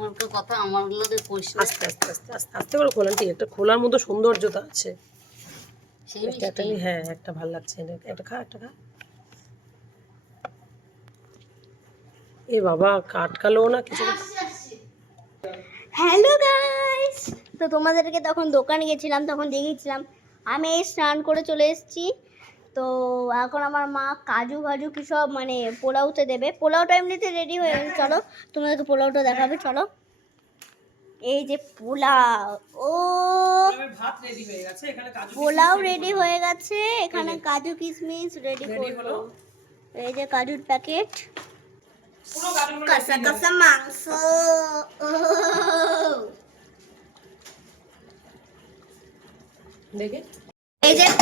আমার কথা আমার লোকে কইস না। আস্তে আস্তে আস্তে আস্তে আস্তে করে খোলেন ঠিক একটা খোলার মতো সৌন্দর্যতা আছে। সেই একটা একটা হ্যাঁ একটা ভালো লাগছে একটা খা একটা খা। এ বাবা কাটকালো না কিছু? হ্যালো গাইস তো তোমাদেরকে তখন দোকানে গেছিলাম তখন দেখেছিলাম আমি স্নান করে চলে এসেছি। তো এখন আমার মা কাজু কাজু কি সব মানে পোলাওতে দেবে। পোলাওটা এমনিতে রেডি হয়ে গেছে চলো। তোমাদেরকে পোলাওটা দেখাবে চলো। এই যে পোলাও ও! পোলাও রেডি হয়ে গেছে এখানে কাজু কিশমিশ রেডি হলো? এই যে কাজুর প্যাকেট কষা কষা মাংস। দেখে?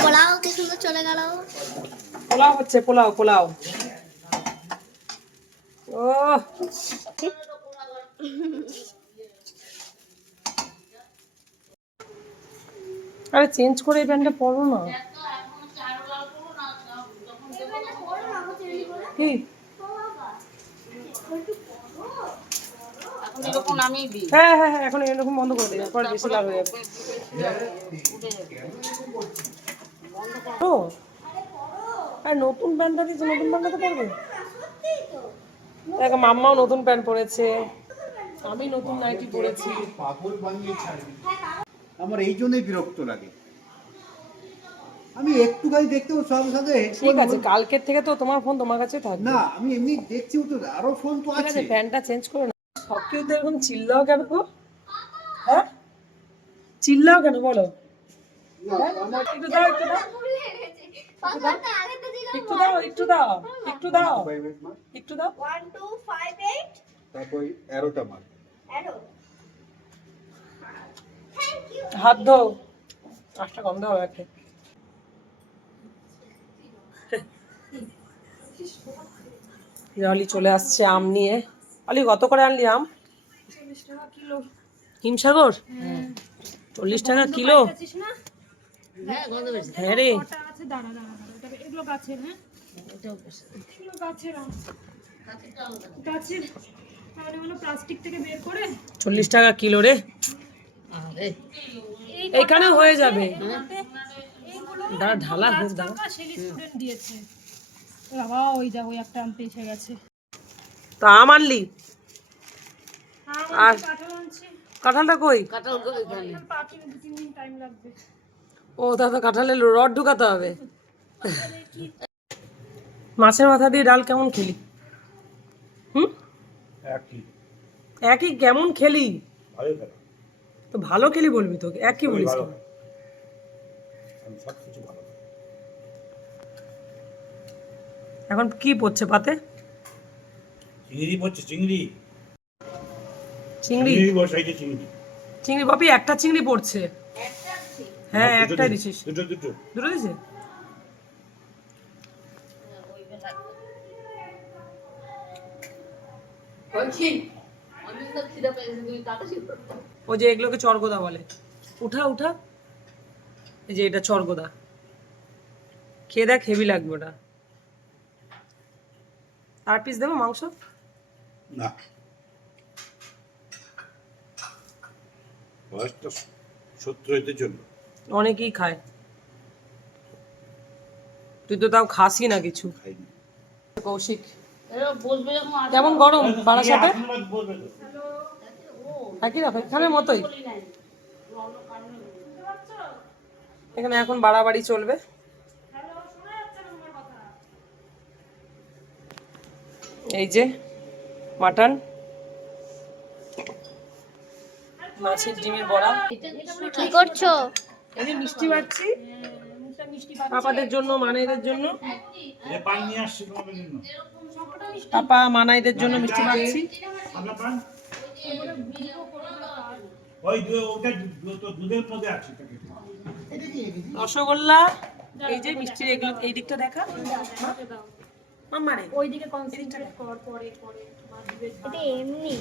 পোলাও, কি সুন্দর চলে গেল। পোলাও হচ্ছে, পোলাও পোলাও। ও আরে চেঞ্জ করে এই প্যান্টটা পরো না। হ্যাঁ হ্যাঁ হ্যাঁ এখন এরকম বন্ধ করে দিই পরে বেশি লাভ হয়ে যাবে। ও আর নতুন প্যান্টটা দিয়েছে নতুন প্যান্টটা তো পরবে? দেখো মাম্মাও নতুন প্যান্ট পরেছে। আমি নতুন নাইটি পরেছি। পাগল বানিয়ে ছাড়বি আমার এই জন্যই বিরক্ত লাগে। আমি একটুখানি দেখতেও সাথে সাথে ঠিক আছে কালকের থেকে তো তোমার ফোন তোমার কাছে থাকবে। না আমি এমনি দেখছিও তো আরও ফোন তো ঠিক আছে প্যান্টটা চেঞ্জ করে না সব কেউ তো এরকম চিল্লাও কেন গো? হ্যাঁ? চিল্লাও কেন বলো? একটু দাও একটু দাও একটু দাও একটু দাও তারপর মার হাত ধো আটটা কম দাও একটা অলি চলে আসছে আম নিয়ে। অলি কত করে আনলি আম? হিমসাগর? চল্লিশ টাকা কিলো? হ্যাঁ হ্যাঁ বেশি। চল্লিশ টাকা কিলো রে। এইখানে হয়ে যাবে। দাঁড়া ঢালা হোক দাঁড়া। বাবা ওই যা ওই একটা আনতে এসে গেছে। তো আম আনলি? আর কাঁঠালটা কই? কাঁঠাল এখানে? দু তিন দিন টাইম লাগবে। ও তাহলে কাঁঠালের রড ঢুকাতে হবে। মাছের মাথা দিয়ে ডাল কেমন খেলি? হুম? একই। একই? কেমন খেলি? তো ভালো খেলি বলবি তোকে একই বলিস এখন কি পড়ছে পাতে? চিংড়ি পড়ছে চিংড়ি। চিংড়ি। চিংড়ি বাপি একটা চিংড়ি পড়ছে। হ্যাঁ একটাই দিছিস। দুটো দুটো। দুটো দিছে? বলছি অনেক তো খিদে পেয়েছে তুই কাটাছি ও যে এগুলোকে চরগোদা বলে। উঠা উঠা। এই যে এটা চরগোদা। খেয়ে দেখ হেভি লাগবে ওটা। আর পিস দেবো মাংস? না। বয়সটা সত্তর হইতে চলল অনেকেই খায়। তুই তো তাও খাসি না কিছু। কৌশিক। কেমন গরম বাড়ার সাথে আশীর্বাদ বলবে তো। একই রকম এখানের মতোই। এখানে এখন বাড়াবাড়ি চলবে। এই যে মাটন। মাছের ডিমের বড়া। কি করছ? এই যে মিষ্টি পাচ্ছি পাপাদের জন্য মানাইদের জন্য। এ পান নিয়ে আসছি তোমাদের জন্য পাপা মানাইদের জন্য মিষ্টি পাচ্ছি আপনার পান ওই দু- ওটা তো দুধের মধ্যে আছে প্যাকেট রসগোল্লা এই যে মিষ্টির এগুলো এই দিকটা দেখা। মামারে ওইদিকে কনসেন্ট্রেট কর পরে পরে। মা দিবে। এটা এমনি।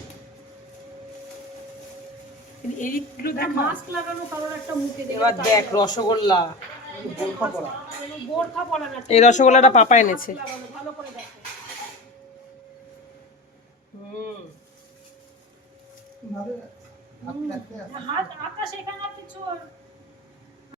এই দিকগুলো মাস্ক লাগানো কারোর একটা মুখে এবার দেখ রসগোল্লা। বোরখা পরা। না এই রসগোল্লাটা পাপা এনেছে। ভালো করে দেখো। হুম। হাত আকাশ এখানে কিছু